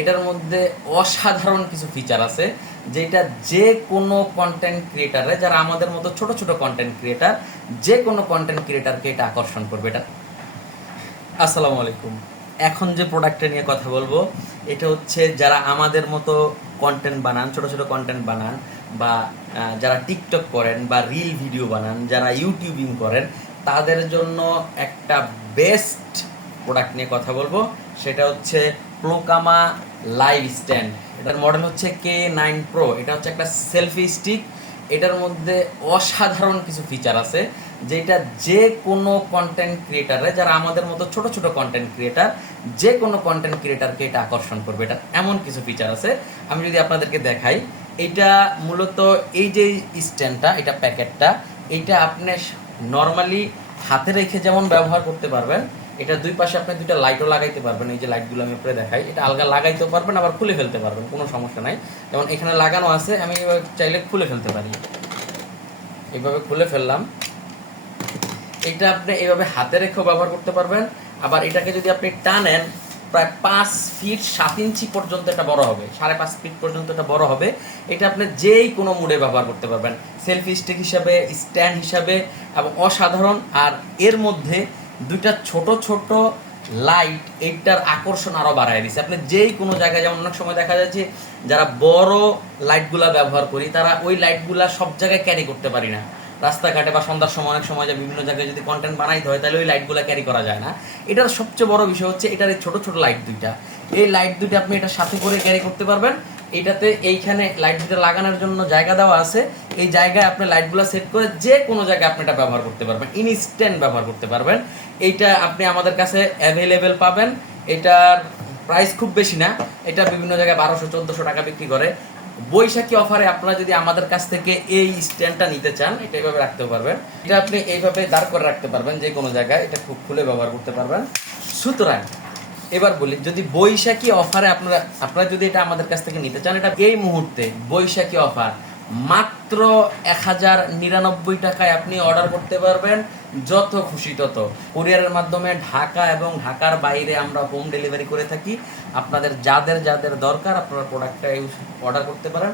এটার মধ্যে অসাধারণ কিছু ফিচার আছে, যেটা যে কোনো কন্টেন্ট ক্রিয়েটারে, যারা আমাদের মতো ছোট ছোট কন্টেন্ট ক্রিয়েটার, যে কোনো কন্টেন্ট ক্রিয়েটারকে এটা আকর্ষণ করবে। এটা আসসালামু আলাইকুম। এখন যে প্রোডাক্টটা নিয়ে কথা বলবো, এটা হচ্ছে যারা আমাদের মতো কন্টেন্ট বানান, ছোট ছোট কন্টেন্ট বানান, বা যারা টিকটক করেন বা রিল ভিডিও বানান, যারা ইউটিউবিং করেন, তাদের জন্য একটা বেস্ট প্রোডাক্ট নিয়ে কথা বলবো। সেটা হচ্ছে প্রোকামা লাইভ স্ট্যান্ড। এটার মডেল হচ্ছে K9 Pro। এটা হচ্ছে একটা সেলফি স্টিক। এটার মধ্যে অসাধারণ কিছু ফিচার আছে, যেটা যে কোনো কন্টেন্ট ক্রিয়েটারে, যারা আমাদের মতো ছোট ছোট কন্টেন্ট ক্রিয়েটার, যে কোনো কন্টেন্ট ক্রিয়েটারকে এটা আকর্ষণ করবে। এটা এমন কিছু ফিচার আছে, আমি যদি আপনাদেরকে দেখাই। এটা মূলত এই যে স্ট্যান্ডটা, এটা প্যাকেটটা, এইটা আপনি নর্মালি হাতে রেখে যেমন ব্যবহার করতে পারবেন, এটা দুই পাশে আপনি দুইটা লাইটও লাগাইতে পারবেন। এই যে লাইটগুলো আমি উপরে দেখাই, এটা আলগা লাগাইতেও পারবেন, আবার খুলে ফেলতে পারবেন, কোনো সমস্যা নাই। যেমন এখানে লাগানো আছে, আমি চাইলে খুলে ফেলতে পারি। এইভাবে খুলে ফেললাম। এটা আপনি এইভাবে হাতে রেখেও ব্যবহার করতে পারবেন। আবার এটাকে যদি আপনি টানেন, প্রায় 5 ফিট 7 ইঞ্চি পর্যন্ত এটা বড় হবে, 5.5 ফিট পর্যন্ত এটা বড় হবে। এটা আপনি যেই কোনো মুডে ব্যবহার করতে পারবেন, সেলফি স্টিক হিসাবে, স্ট্যান্ড হিসাবে, এবং অসাধারণ। আর এর মধ্যে দুইটা ছোট ছোট লাইট এইটার আকর্ষণ আরো বাড়ায় দিচ্ছে। আপনি যেই কোনো জায়গায়, যেমন অনেক সময় দেখা যাচ্ছে যারা বড় লাইটগুলা ব্যবহার করি, তারা ওই লাইটগুলা সব জায়গায় ক্যারি করতে পারি না। রাস্তাঘাটে বা সন্ধ্যার সময় অনেক সময় যে বিভিন্ন জায়গায় যদি কন্টেন্ট বানাইতে হয়, তাহলে ওই লাইটগুলো ক্যারি করা যায় না। এটার সবচেয়ে বড় বিষয় হচ্ছে এটার এই ছোট ছোট লাইট দুইটা। এই লাইট দুইটা আপনি এটার সাথে করে ক্যারি করতে পারবেন। এইটাতে এইখানে লাইট দুটো লাগানোর জন্য জায়গা দেওয়া আছে। এই জায়গায় আপনি লাইটগুলো সেট করে যে কোনো জায়গায় আপনি এটা ব্যবহার করতে পারবেন, ইনস্ট্যান্ট ব্যবহার করতে পারবেন। এইটা আপনি আমাদের কাছে অ্যাভেলেবেল পাবেন। এটার প্রাইস খুব বেশি না, এটা বিভিন্ন জায়গায় 1200-1400 টাকা বিক্রি করে। বৈশাখী অফারে আপনারা যদি আমাদের কাছ থেকে এই স্ট্যান্ডটা নিতে চান, এটা এইভাবে রাখতে পারবেন। এটা আপনি এইভাবে দাঁড় করে রাখতে পারবেন যে কোনো জায়গায়, এটা খুব খুলে ব্যবহার করতে পারবেন। সুতরাং এবার বলি, যদি বৈশাখী অফারে আপনারা যদি এটা আমাদের কাছ থেকে নিতে চান, এটা এই মুহূর্তে বৈশাখী অফার মাত্র 1099 টাকায় আপনি অর্ডার করতে পারবেন। যত খুশি তত কুরিয়ারের মাধ্যমে ঢাকা এবং ঢাকার বাইরে আমরা হোম ডেলিভারি করে থাকি। আপনাদের যাদের যাদের দরকার, আপনারা প্রোডাক্টটা অর্ডার করতে পারেন।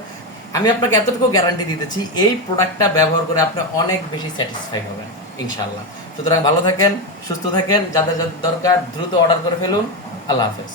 আমি আপনাকে এতটুকু গ্যারান্টি দিতেছি, এই প্রোডাক্টটা ব্যবহার করে আপনি অনেক বেশি স্যাটিসফাই হবেন ইনশাল্লাহ। সুতরাং ভালো থাকেন, সুস্থ থাকেন, যাদের যাদের দরকার দ্রুত অর্ডার করে ফেলুন। আল্লাহ হাফেজ।